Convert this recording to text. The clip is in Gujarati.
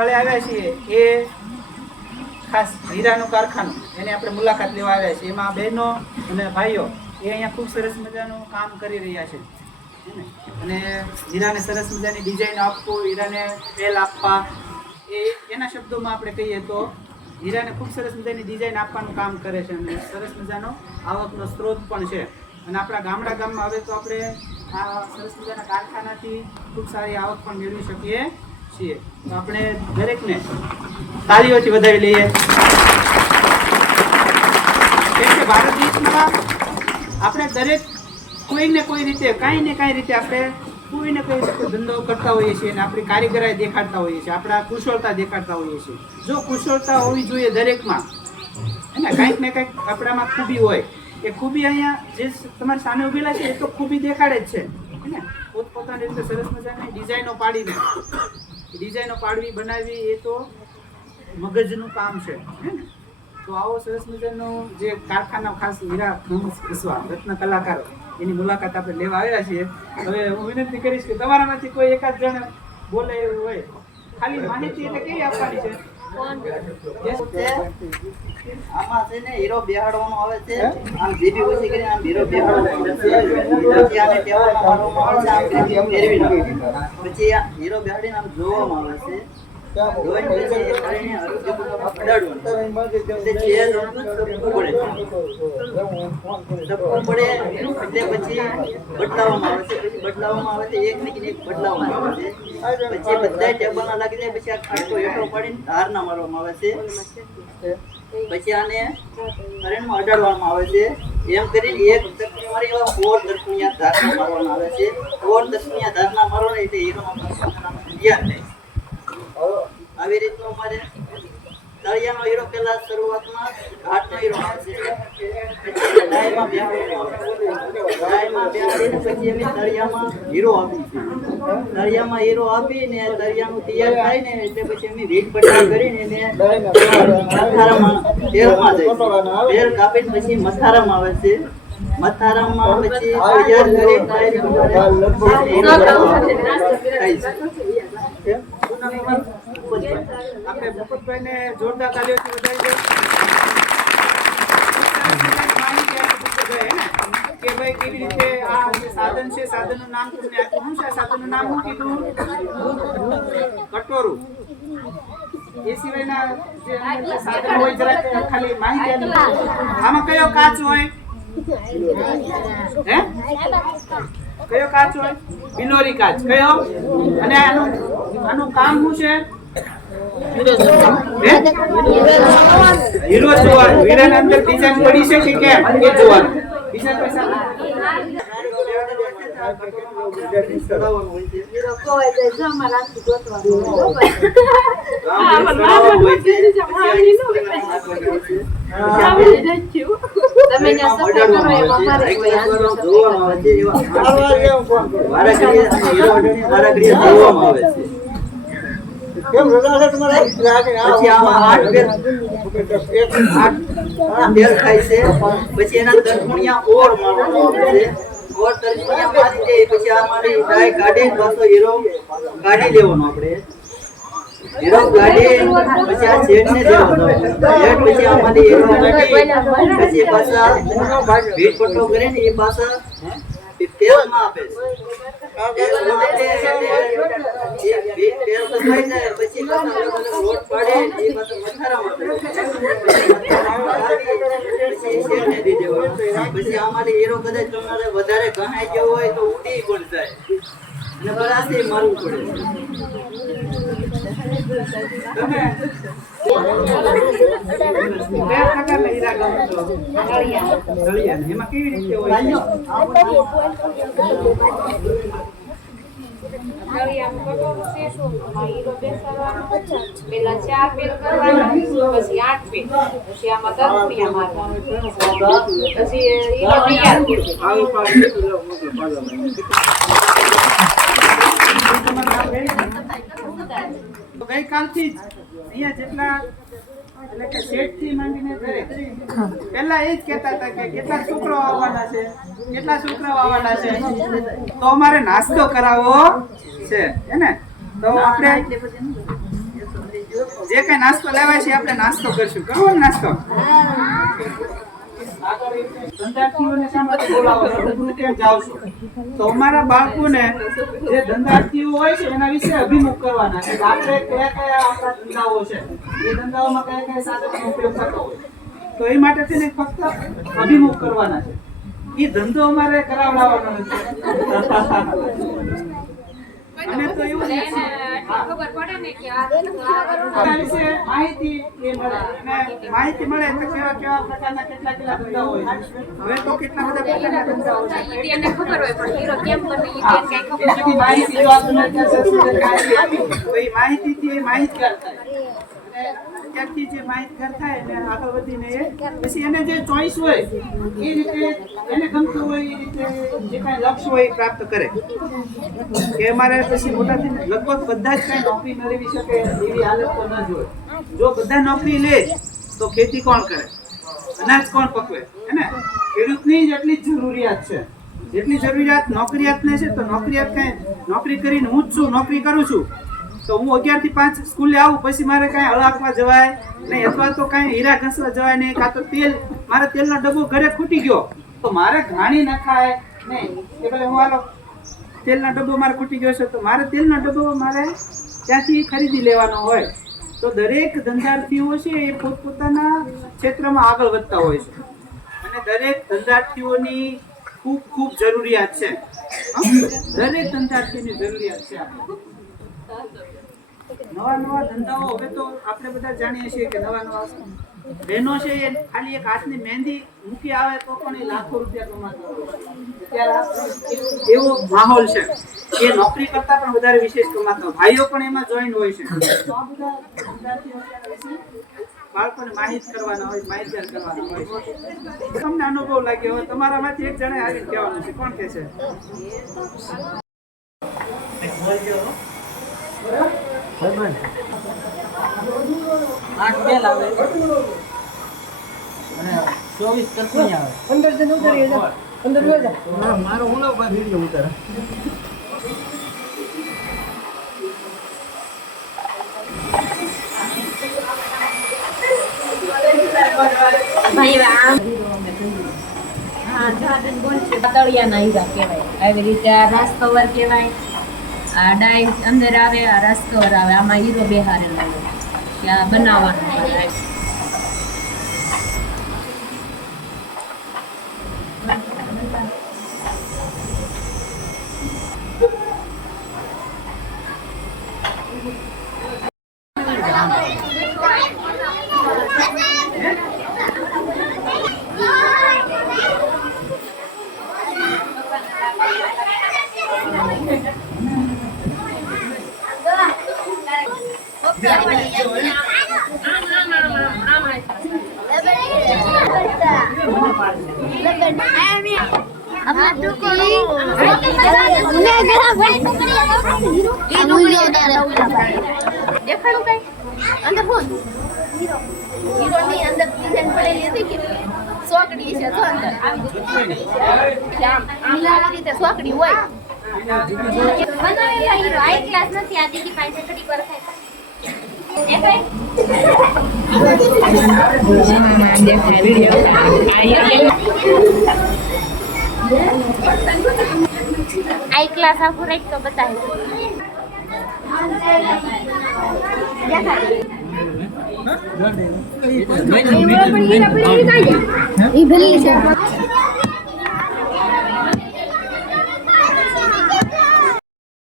સ્થળે આવ્યા છીએ એ ખાસ હીરાનું કારખાનું એની આપણે મુલાકાત લેવા આવ્યા છીએ. એમાં બહેનો અને ભાઈઓ એ અહીંયા ખૂબ સરસ મજાનું કામ કરી રહ્યા છે અને હીરાને સરસ મજાની ડિઝાઇન આપવું, હીરાને તેલ આપવા, એના શબ્દોમાં આપણે કહીએ તો હીરાને ખૂબ સરસ મજાની ડિઝાઇન આપવાનું કામ કરે છે અને સરસ મજાનો આવકનો સ્ત્રોત પણ છે. અને આપણા ગામમાં હવે તો આપણે આ સરસ મજાના કારખાનાથી ખૂબ સારી આવક પણ મેળવી શકીએ છીએ. તો આપણે દરેકને તાળીઓથી વધાવી લઈએ. કેમ કે ભારત દેશમાં આપણે દરેક કોઈને કોઈ રીતે કાંઈ ને કાંઈ રીતે આપણે કોઈને કોઈ રીતે ધંધો કરતા હોઈએ છીએ અને આપણી કારીગરાઈ દેખાડતા હોઈએ છીએ, આપણા કુશળતા દેખાડતા હોઈએ છીએ. જો કુશળતા હોવી જોઈએ દરેકમાં, હે ને, કાંઈક ને કાંઈક આપણામાં ખૂબી હોય, એ ખૂબી અહીંયા જે તમારી સામે ઉભેલા છે એ તો ખૂબી દેખાડે જ છે, હે ને. પોતપોતાની રીતે સરસ મજાની ડિઝાઇનો પાડવી બનાવવી એ તો મગજનું કામ છે, હે ને. તો આવો સરસ મજાનો જે કારખાના ખાસ હીરા રત્ન કલાકારો એની મુલાકાત આપણે લેવા આવ્યા છીએ. હવે હું વિનંતી કરીશ કે તમારામાંથી કોઈ એકાદ જણ બોલે એવું હોય. ખાલી માહિતી એટલે કેવી આપવાની છે? આમાં છે ને હીરો બેહાડવાનો આવે છે, આમ જીબી ઓછી કરીને આમ હીરો બેહાડવાનો આવે છે, પછી આને ટેબલમાં મારવામાં આવે છે, આમ કરીને ફેરવી નાખે, પછી આ હીરો બેહાડીને આમ જોવામાં આવે છે. જોઈને પછી એ કરીને અડાડવાનું એટલે જે ધપકું પડે એટલે પછી બદલાવવામાં આવે છે, એક ને એક બદલાવવામાં આવે છે, પછી બધા ટેબલમાં લાગી જાય, પછી આ ખાટો હેઠો પાડીને ધારના મારવામાં આવે છે, પછી આને કરંટમાં અડાડવામાં આવે છે. એમ કરીને એક દર્પણ મારી એવા 4 દર્પણિયા ધારના મારવાના આવે છે. 4 દર્પણિયા ધારના મારવાના એટલે હીરોનો તૈયાર થાય. આવી રીતનો અમારે તળિયાનો હીરો પહેલા શરૂઆતમાં ઘાટનો હીરો આવે છે, પછી ડાયમાં બેહાડીને પછી અમે તળિયામાં હીરો આપીએ છીએ. તળિયામાં હીરો આપીને તળિયાનું તૈયાર થાય ને એટલે પછી અમે વીટ પટ્ટા કરીને એને મથારામાં તેલમાં જાય, તેલ કાપીને પછી મથારામાં આવે છે. મથારામાં પછી તૈયાર કરી આપણે ભૂપતભાઈને જોરદાર તાળીઓથી વધાવી દઈએ કે ભાઈ કેવી રીતે આ સાધન છે, સાધનનું નામ તમને આપ્યું છે, સાધનનું નામ શું કીધું? કટોરું. એ સિવાયના જે સાધન હોય જરાક ખાલી માહિતી આપો. આમાં કયો કાચ હોય? હે, કયો કાચ હોય? બિલોરી કાચ. કયો? અને આનું કામ શું છે? હીરો જોવાનું. હીરાની અંદર ડિઝાઇન પડી છે કે કેમ એ જોવાનું. બીજા પૈસા પછી એના દર્પણિયા ઓર મારવામાં આવે છે. ઓર દર્પણિયા મારી દે પછી આ મારી ડાય કાઢીને પાછો હીરો કાઢી લેવાનો. આપણે હીરો કાઢી પછી આ શેઠને દેવાનો. શેઠ પછી આમાંથી હીરો કાઢી પછી પાછા ભીટ પટ્ટો કરીને એ પાછા તેલમાં આપે છે. પછી રોટ પાડે એ પાછો મથારામાં પછી અમારી હીરો કદાચ તમારે વધારે ગહાઈ ગયો હોય તો ઉડી પણ જાય અને બરાબર મારવું પડે. એમાં કેવી રીતે હોય? પેલા 4 પેલ કરવાના, પછી 8 પેલ, પછી આમાં દર્પણિયા મારવાનું, પછી હીરો તૈયાર. ગઈકાલથી જ અહીંયા જેટલા એટલે કે શેઠથી માંડીને દરેક પહેલા એ જ કહેતા હતા કે કેટલા છોકરાઓ આવવાના છે, કેટલા છોકરાઓ આવવાના છે, તો અમારે નાસ્તો કરાવવો છે, હે ને. તો આપણે જે કઈ નાસ્તો લેવાય છે આપણે નાસ્તો કરશું. કરવો ને નાસ્તો? ધંધાર્થીઓને શા માટે બોલાવો છો? રૂબરૂ કેમ જાઓ છો? તો અમારા બાળકોને જે ધંધાર્થીઓ હોય છે એના વિશે અભિમુખ કરવાના છે. આપણે કયા કયા આપણા ધંધાઓ છે, એ ધંધાઓમાં કયા કયા સાધનોનો ઉપયોગ થતો હોય, તો એ માટે તેને ફક્ત અભિમુખ કરવાના છે. એ ધંધો અમારે કરાવડાવવાનો નથી. અને તો એવું જ છે. ખબર પડે ને કે આ એના વિશે માહિતી એ મળે. અને માહિતી મળે તો કેવા કેવા પ્રકારના કેટલા કેટલા ધંધા હોય છે. હવે તો કેટલા બધા પ્રકારના ધંધાઓ છે. એને ખબર હોય પણ હીરો કેમ બને એ કઈ ખબર એની માહિતી જો આપણને અત્યારે સંશોધન કાર્ય આપી, તો એ માહિતીથી એ માહિતગાર થાય. અને ત્યારથી જે માહિતગાર થાય એને આગળ વધીને એ પછી એને જે ચોઈસ હોય એ રીતે એને ગમતું હોય એ રીતે જે કાંઈ લક્ષ્ય હોય એ પ્રાપ્ત કરે. કે અમારે પછી મોટા થઈને લગભગ બધા જ કાંઈ નોકરી મેળવી શકે એવી હાલત તો ન જ હોય. જો બધા નોકરી લે તો ખેતી કોણ કરે, અનાજ કોણ પકવે? હે ને? ખેડૂતની જ એટલી જ જરૂરિયાત છે જેટલી જરૂરિયાત નોકરિયાતને છે. તો નોકરિયાત કાંઈ નોકરી કરીને હું જ છું, નોકરી કરું છું તો હું 11 થી 5 સ્કૂલે આવું, પછી મારે કાંઈ હળાકવા જવાય નહીં, અથવા તો કાંઈ હીરા ઘસવા જવાય નહીં, કાં તો મારે તેલનો ડબ્બો ઘરે ખૂટી ગયો તો મારે ઘાણી નખાય નહીં કે ભલે હું હાલો તેલનો ડબ્બો મારે ખૂટી ગયો છે તો મારે તેલનો ડબ્બો મારે ત્યાંથી ખરીદી લેવાનો હોય. તો દરેક ધંધાર્થીઓ છે એ પોતપોતાના ક્ષેત્રમાં આગળ વધતા હોય છે. અને દરેક ધંધાર્થીઓની ખૂબ ખૂબ જરૂરિયાત છે. દરેક ધંધાર્થીની જરૂરિયાત છે. નવા નવા ધંધાઓ હવે તો આપણે બધા જાણીએ છીએ કે નવા નવા બહેનો છે એ ખાલી એક હાથની મહેંદી મૂકી આવે તો પણ એ લાખો રૂપિયા કમાતા હોય. અત્યારે એવો માહોલ છે કે નોકરી કરતા પણ વધારે વિશેષ કમાતા હોય. ભાઈઓ પણ એમાં જોઈન હોય છે. તો આ બધા ધંધાર્થીઓ વિશે બાળકોને માહિત કરવાના હોય, માહિતગાર કરવાના હોય. તમને અનુભવ લાગ્યો હોય તમારામાંથી એક જણે આવીને કહેવાનું છે. કોણ કહે છે? આઠ બેલ આવે અને 24 કલ્પની આવે. 15 જણ ઉતરી જાય. 15 જાય. મારો ઓલો પર વિડિયો ઉતારે. ભાઈ હા જાદન બોલ છે તળિયાના હીરા કહેવાય. આવી રીતે આ રાસ કવર કહેવાય. આ ડાઈ અંદર આવે, આ રાસ કવર આવે, આમાં હીરો બેહારેલો હોય. ત્યાં બનાવવાનું હોય. દેખાડું કઈ અંદર ફોન હીરોની અંદર ડિઝાઇન પડેલી હતી કે સોકડી છે તો અંદર આમ આવી રીતે સોકડી હોય બનાવેલા હીરો હાઈ ક્લાસ નથી. આ દીદી પાસે ઘડી પર દેખાય આઈ ક્લાસ આખું રાખ તો બતાવે. એ ભલી છે.